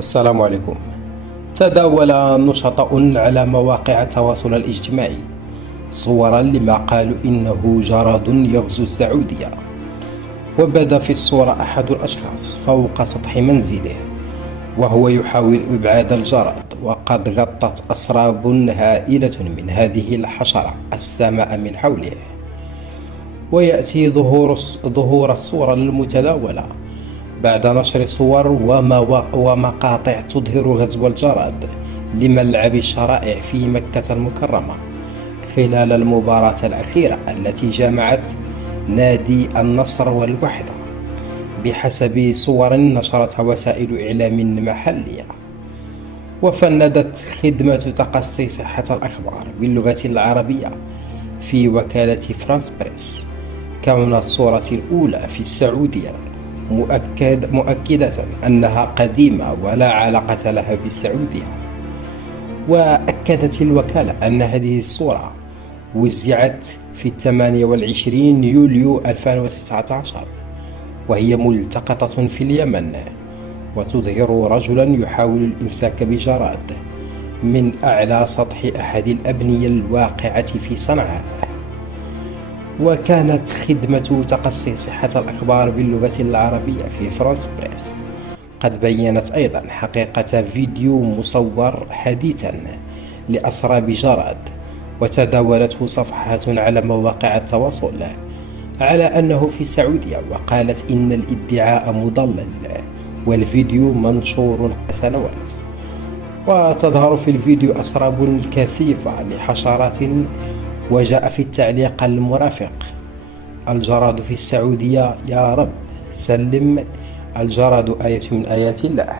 السلام عليكم. تداول نشطاء على مواقع التواصل الاجتماعي صورا لما قالوا إنه جراد يغزو السعودية. وبدا في الصورة أحد الأشخاص فوق سطح منزله وهو يحاول إبعاد الجراد، وقد غطت أسراب هائلة من هذه الحشرة السماء من حوله. ويأتي ظهور الصورة المتداولة بعد نشر صور ومقاطع تظهر غزو الجراد لملعب الشرائع في مكة المكرمة خلال المباراة الأخيرة التي جمعت نادي النصر والوحدة، بحسب صور نشرتها وسائل إعلام محلية. وفندت خدمة تقصي صحة الأخبار باللغة العربية في وكالة فرانس بريس كون الصورة الأولى في السعودية مؤكدة أنها قديمة ولا علاقة لها بالسعودية. وأكدت الوكالة أن هذه الصورة وزعت في 28 يوليو 2019 وهي ملتقطة في اليمن، وتظهر رجلا يحاول الإمساك بجراد من أعلى سطح أحد الأبنية الواقعة في صنعاء. وكانت خدمة تقصي صحة الأخبار باللغة العربية في فرانس بريس قد بيّنت أيضا حقيقة فيديو مصور حديثا لأسراب جراد، وتداولته صفحات على مواقع التواصل على أنه في السعودية، وقالت إن الادعاء مضلل والفيديو منشور سنوات. وتظهر في الفيديو أسراب كثيفة لحشرات، وجاء في التعليق المرافق: الجراد في السعودية يا رب سلم، الجراد آية من آيات الله.